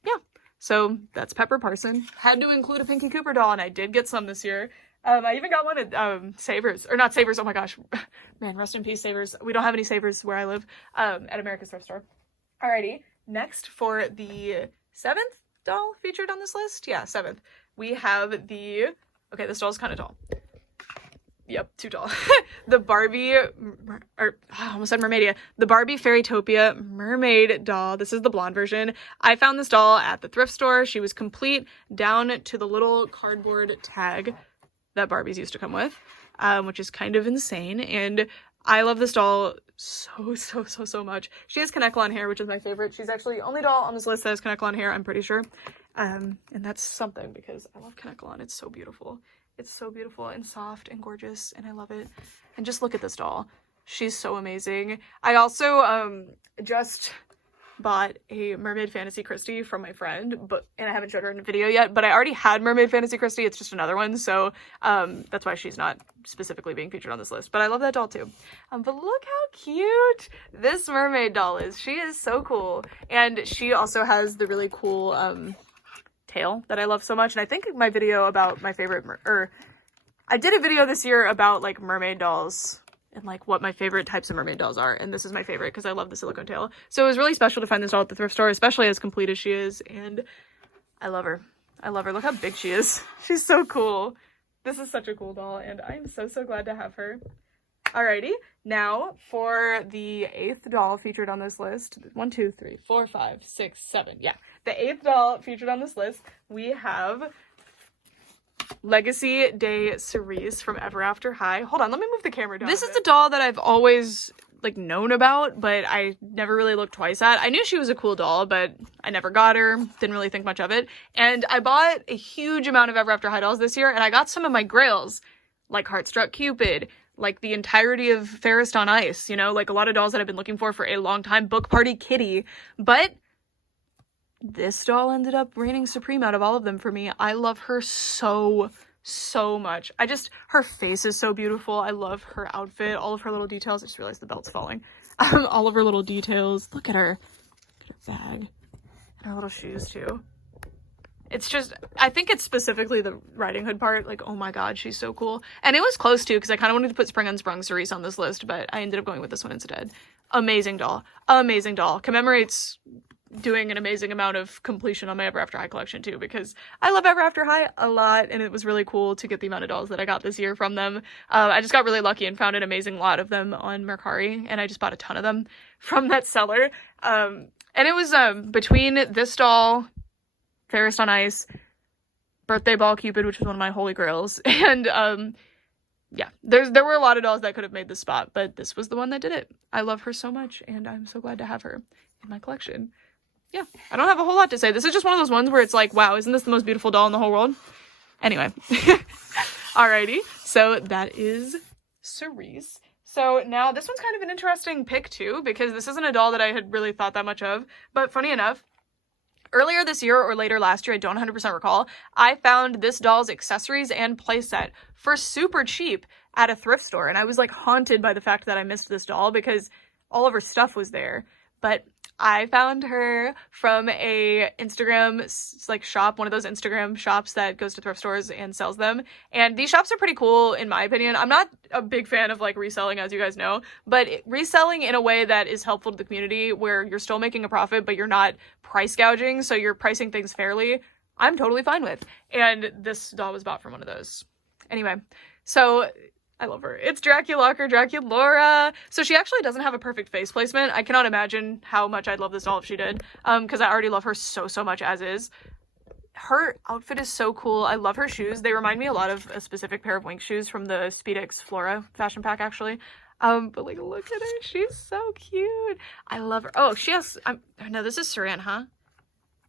yeah, so that's Pepper Parson. Had to include a Pinky Cooper doll, and I did get some this year. I even got one at Savers, or not Savers, oh my gosh, man, rest in peace Savers. We don't have any Savers where I live, at America's Thrift Store. Alrighty, next for the 7th doll featured on this list, yeah, 7th, we have the, okay, this doll's kind of tall. Yep, too tall. The Barbie, I almost said Mermaidia. The Barbie Fairytopia mermaid doll. This is the blonde version. I found this doll at the thrift store. She was complete down to the little cardboard tag that Barbies used to come with, which is kind of insane. And I love this doll so much. She has Kanekalon hair, which is my favorite. She's actually the only doll on this list that has Kanekalon hair, I'm pretty sure. And that's something because I love Kanekalon. It's so beautiful. It's so beautiful and soft and gorgeous, and I love it. And just look at this doll. She's so amazing. I also just bought a Mermaid Fantasy Christie from my friend, and I haven't showed her in a video yet, but I already had Mermaid Fantasy Christie. It's just another one, so that's why she's not specifically being featured on this list. But I love that doll too. But look how cute this mermaid doll is. She is so cool. And she also has the really cool tail that I love so much. And I think my video about my favorite, I did a video this year about like mermaid dolls and like what my favorite types of mermaid dolls are, and this is my favorite because I love the silicone tail. So it was really special to find this doll at the thrift store, especially as complete as she is, and I love her. I love her. Look how big she is. She's so cool. This is such a cool doll, and I am so glad to have her. Alrighty, now for the 8th doll featured on this list. 1, 2, 3, 4, 5, 6, 7. Yeah, the 8th doll featured on this list, we have Legacy Day Cerise from Ever After High. Hold on, let me move the camera down. This is the doll that I've always like known about, but I never really looked twice at. I knew she was a cool doll, but I never got her. Didn't really think much of it. And I bought a huge amount of Ever After High dolls this year, and I got some of my grails, like Heartstruck Cupid, like the entirety of Fairest on Ice, you know, like a lot of dolls that I've been looking for a long time. Book Party Kitty. But this doll ended up reigning supreme out of all of them for me. I love her so much. Her face is so beautiful. I love her outfit, all of her little details. I just realized the belt's falling. All of her little details. Look at her. Look at her bag. And her little shoes too. It's just, I think it's specifically the riding hood part. Like, oh my god, she's so cool. And it was close too, because I kind of wanted to put Spring Unsprung Cerise on this list, but I ended up going with this one instead. Amazing doll. Amazing doll. Commemorates doing an amazing amount of completion on my Ever After High collection too, because I love Ever After High a lot, and it was really cool to get the amount of dolls that I got this year from them. I just got really lucky and found an amazing lot of them on Mercari, and I just bought a ton of them from that seller. And it was between this doll, Fairest on Ice, Birthday Ball Cupid, which was one of my holy grails, and yeah, there were a lot of dolls that could have made this spot, but this was the one that did it. I love her so much, and I'm so glad to have her in my collection. Yeah, I don't have a whole lot to say. This is just one of those ones where it's like, wow, isn't this the most beautiful doll in the whole world? Anyway. Alrighty, so that is Cerise. So now this one's kind of an interesting pick too, because this isn't a doll that I had really thought that much of, but funny enough, earlier this year or later last year, I don't 100% recall, I found this doll's accessories and playset for super cheap at a thrift store, and I was like haunted by the fact that I missed this doll because all of her stuff was there. But I found her from a Instagram like shop, one of those Instagram shops that goes to thrift stores and sells them. And these shops are pretty cool in my opinion. I'm not a big fan of like reselling, as you guys know, but reselling in a way that is helpful to the community where you're still making a profit, but you're not price gouging. So you're pricing things fairly. I'm totally fine with. And this doll was bought from one of those. Anyway, so I love her. It's Dracula or Draculaura. So she actually doesn't have a perfect face placement. I cannot imagine how much I'd love this doll if she did. Because I already love her so much as is. Her outfit is so cool. I love her shoes. They remind me a lot of a specific pair of Wink shoes from the Speedix Flora fashion pack, actually. But like, look at her. She's so cute. I love her. Oh, she has, no, this is Saran, huh?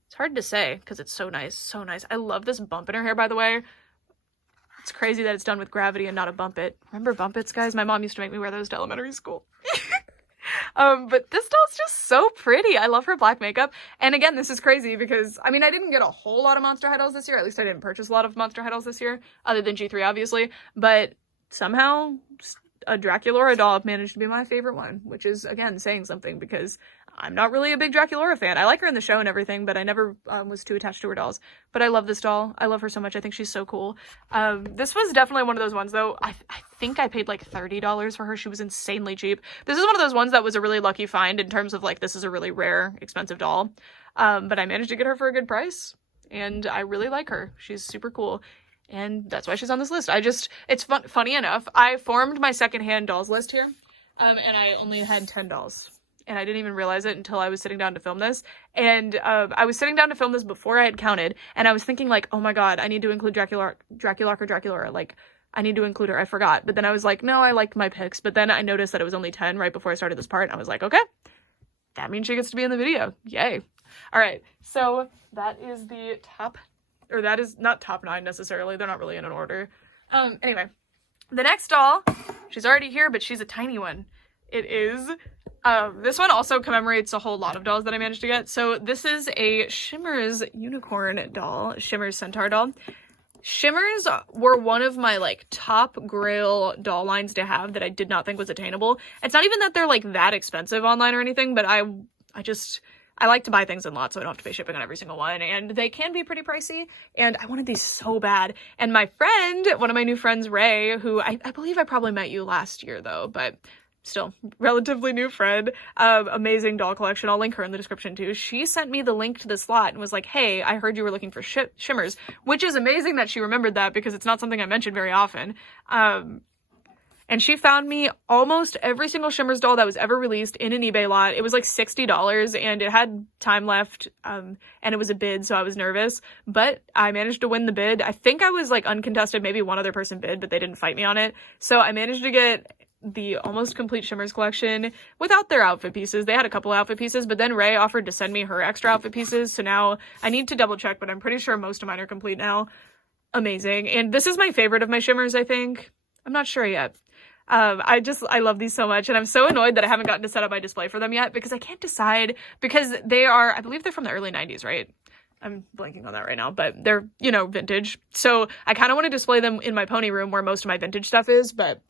It's hard to say because it's so nice. So nice. I love this bump in her hair, by the way. It's crazy that it's done with gravity and not a bump it. Remember bump its, guys? My mom used to make me wear those to elementary school. But this doll's just so pretty. I love her black makeup. And again, this is crazy because, I mean, I didn't get a whole lot of Monster High dolls this year. At least I didn't purchase a lot of Monster High dolls this year, other than G3, obviously. But somehow, a Draculaura doll managed to be my favorite one, which is, again, saying something because I'm not really a big Draculaura fan. I like her in the show and everything, but I never was too attached to her dolls. But I love this doll. I love her so much. I think she's so cool. This was definitely one of those ones, though. I think I paid like $30 for her. She was insanely cheap. This is one of those ones that was a really lucky find in terms of like, this is a really rare, expensive doll. But I managed to get her for a good price, and I really like her. She's super cool. And that's why she's on this list. It's funny enough, I formed my secondhand dolls list here, and I only had 10 dolls. And I didn't even realize it until I was sitting down to film this. And I was sitting down to film this before I had counted, and I was thinking like, oh my god, I need to include Draculaura. Like, I need to include her. I forgot. But then I was like, no, I liked my picks. But then I noticed that it was only 10 right before I started this part. And I was like, okay, that means she gets to be in the video. Yay. All right. So that is the top, or that is not top 9 necessarily. They're not really in an order. Anyway, the next doll, she's already here, but she's a tiny one. It is... this one also commemorates a whole lot of dolls that I managed to get. So this is a Shimmers unicorn doll, Shimmers centaur doll. Shimmers were one of my like top grail doll lines to have that I did not think was attainable. It's not even that they're like that expensive online or anything, but I like to buy things in lots so I don't have to pay shipping on every single one, and they can be pretty pricey, and I wanted these so bad. And my friend, one of my new friends, Ray, who I believe I probably met you last year though, but still, relatively new friend, amazing doll collection. I'll link her in the description too. She sent me the link to the slot and was like, hey, I heard you were looking for Shimmers, which is amazing that she remembered that because it's not something I mention very often. And she found me almost every single Shimmers doll that was ever released in an eBay lot. It was like $60 and it had time left, and it was a bid, so I was nervous, but I managed to win the bid. I think I was like uncontested, maybe one other person bid, but they didn't fight me on it. So I managed to get the almost complete Shimmers collection without their outfit pieces. They had a couple outfit pieces, but then Ray offered to send me her extra outfit pieces, so now I need to double check, but I'm pretty sure most of mine are complete now. Amazing. And this is my favorite of my Shimmers, I think. I'm not sure yet. I love these so much, and I'm so annoyed that I haven't gotten to set up my display for them yet because I can't decide, because they are, I believe they're from the early 90s, right? I'm blanking on that right now, but they're, you know, vintage. So I kind of want to display them in my pony room where most of my vintage stuff is, but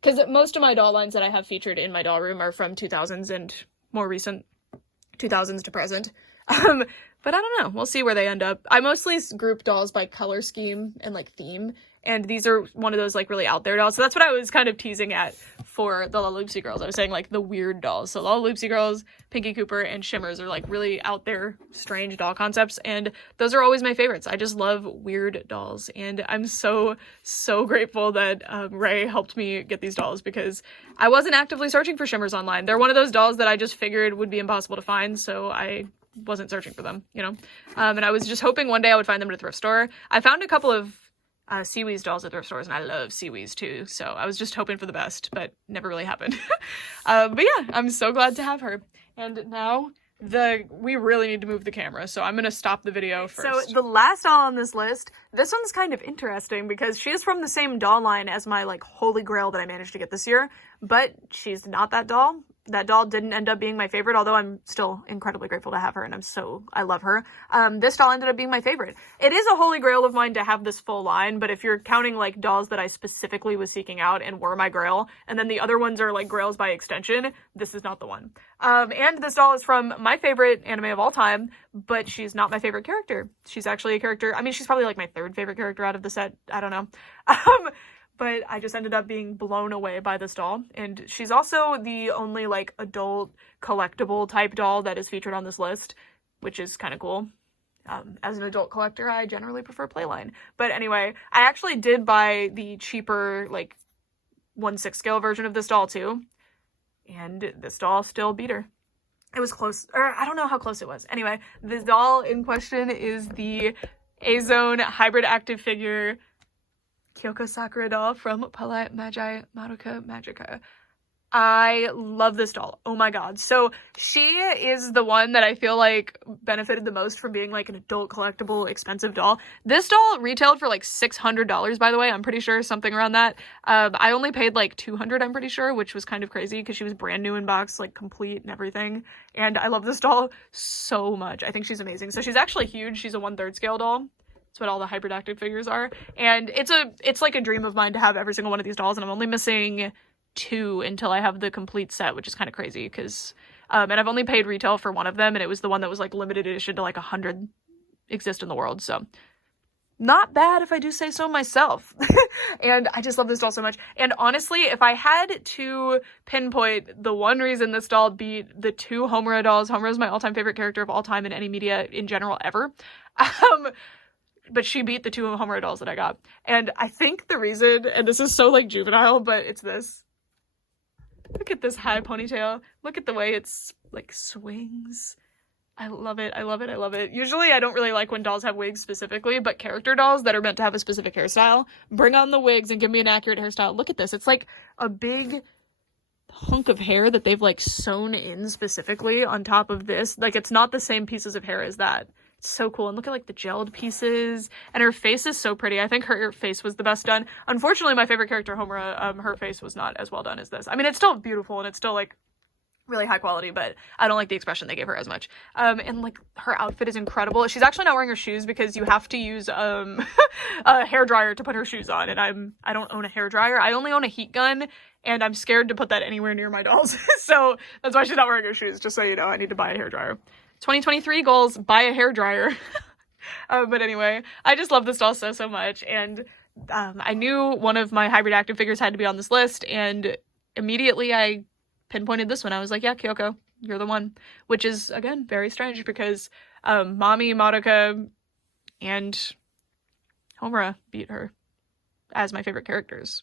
because most of my doll lines that I have featured in my doll room are from 2000s and more recent 2000s to present. But I don't know. We'll see where they end up. I mostly group dolls by color scheme and like theme. And these are one of those like really out there dolls. So that's what I was kind of teasing at for the Lollaloopsy Girls. I was saying like the weird dolls. So Lollaloopsy Girls, Pinky Cooper, and Shimmers are like really out there, strange doll concepts. And those are always my favorites. I just love weird dolls. And I'm so, so grateful that Ray helped me get these dolls because I wasn't actively searching for Shimmers online. They're one of those dolls that I just figured would be impossible to find. So I wasn't searching for them, you know? And I was just hoping one day I would find them at a thrift store. I found a couple of Seawees dolls at thrift stores, and I love Seawees too, so I was just hoping for the best, but never really happened. But yeah, I'm so glad to have her. And now we really need to move the camera, so I'm gonna stop the video first. So the last doll on this list, this one's kind of interesting because she is from the same doll line as my like holy grail that I managed to get this year, but she's not that doll. That doll didn't end up being my favorite, although I'm still incredibly grateful to have her, and I love her. This doll ended up being my favorite. It is a holy grail of mine to have this full line, but if you're counting like dolls that I specifically was seeking out and were my grail, and then the other ones are like grails by extension, this is not the one. And this doll is from my favorite anime of all time, but she's not my favorite character. She's actually a character, I mean, she's probably like my third favorite character out of the set, I don't know. But I just ended up being blown away by this doll. And she's also the only, like, adult collectible type doll that is featured on this list, which is kind of cool. As an adult collector, I generally prefer Playline. But anyway, I actually did buy the cheaper, like, 1/6 scale version of this doll, too. And this doll still beat her. It was close, or I don't know how close it was. Anyway, this doll in question is the A-Zone hybrid active figure Kyouko Sakura doll from Polite Magi Madoka Magica. I love this doll. Oh my god. So she is the one that I feel like benefited the most from being like an adult collectible expensive doll. This doll retailed for like $600, by the way. I'm pretty sure, something around that. I only paid like $200, I'm pretty sure, which was kind of crazy because she was brand new in box, like complete and everything. And I love this doll so much. I think she's amazing. So she's actually huge. She's a 1/3 scale doll. That's what all the hybrid active figures are. And it's like a dream of mine to have every single one of these dolls, and I'm only missing 2 until I have the complete set, which is kind of crazy because And I've only paid retail for one of them, and it was the one that was like limited edition to like 100 exist in the world. So not bad if I do say so myself. And I just love this doll so much. And honestly, if I had to pinpoint the one reason this doll beat the two Homura dolls, Homura is my all-time favorite character of all time in any media in general ever. But she beat the two Homura dolls that I got. And I think the reason, and this is so like juvenile, but it's this. Look at this high ponytail. Look at the way it's like swings. I love it. I love it. I love it. Usually I don't really like when dolls have wigs specifically, but character dolls that are meant to have a specific hairstyle, bring on the wigs and give me an accurate hairstyle. Look at this. It's like a big hunk of hair that they've like sewn in specifically on top of this. Like it's not the same pieces of hair as that. It's so cool. And look at like the gelled pieces, and her face is so pretty. I think her face was the best done. Unfortunately, my favorite character, Homura, her face was not as well done as this. I mean, it's still beautiful and it's still like really high quality, but I don't like the expression they gave her as much. And like her outfit is incredible. She's actually not wearing her shoes because you have to use a hair dryer to put her shoes on, and I don't own a hair dryer. I only own a heat gun, and I'm scared to put that anywhere near my dolls. So that's why she's not wearing her shoes, just so you know. I need to buy a hair dryer. 2023 goals, buy a hair dryer. But anyway, I just love this doll so much, and I knew one of my hybrid action figures had to be on this list, and immediately I pinpointed this one. I was like, yeah, Kyouko, you're the one. Which is, again, very strange because Mommy, Madoka, and Homura beat her as my favorite characters.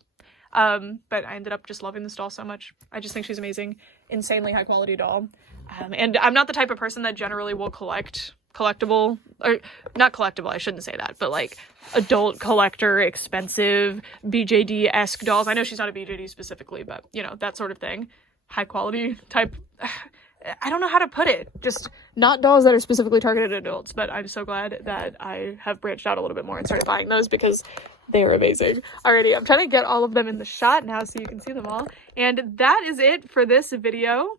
But I ended up just loving this doll so much. I just think she's amazing. Insanely high quality doll. And I'm not the type of person that generally will collectible, or not collectible, I shouldn't say that, but like adult collector, expensive, BJD-esque dolls. I know she's not a BJD specifically, but you know, that sort of thing. High quality type, I don't know how to put it, just not dolls that are specifically targeted at adults, but I'm so glad that I have branched out a little bit more and started buying those because they are amazing. Alrighty, I'm trying to get all of them in the shot now so you can see them all. And that is it for this video.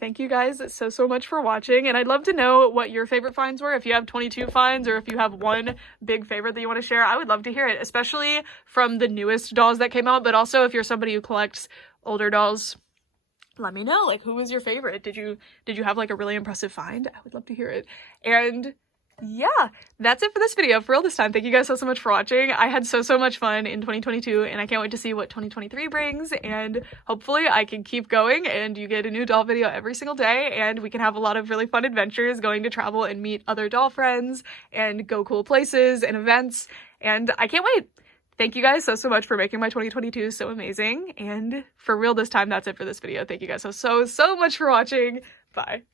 Thank you guys so much for watching, and I'd love to know what your favorite finds were. If you have 22 finds, or if you have one big favorite that you want to share, I would love to hear it, especially from the newest dolls that came out, but also if you're somebody who collects older dolls, let me know, like, who was your favorite? Did you have like a really impressive find? I would love to hear it. And yeah, that's it for this video for real this time. Thank you guys so much for watching. I had so much fun in 2022, and I can't wait to see what 2023 brings, and hopefully I can keep going and you get a new doll video every single day, and we can have a lot of really fun adventures going to travel and meet other doll friends and go cool places and events, and I can't wait. Thank you guys so much for making my 2022 so amazing, and for real this time, that's it for this video. Thank you guys so much for watching. Bye.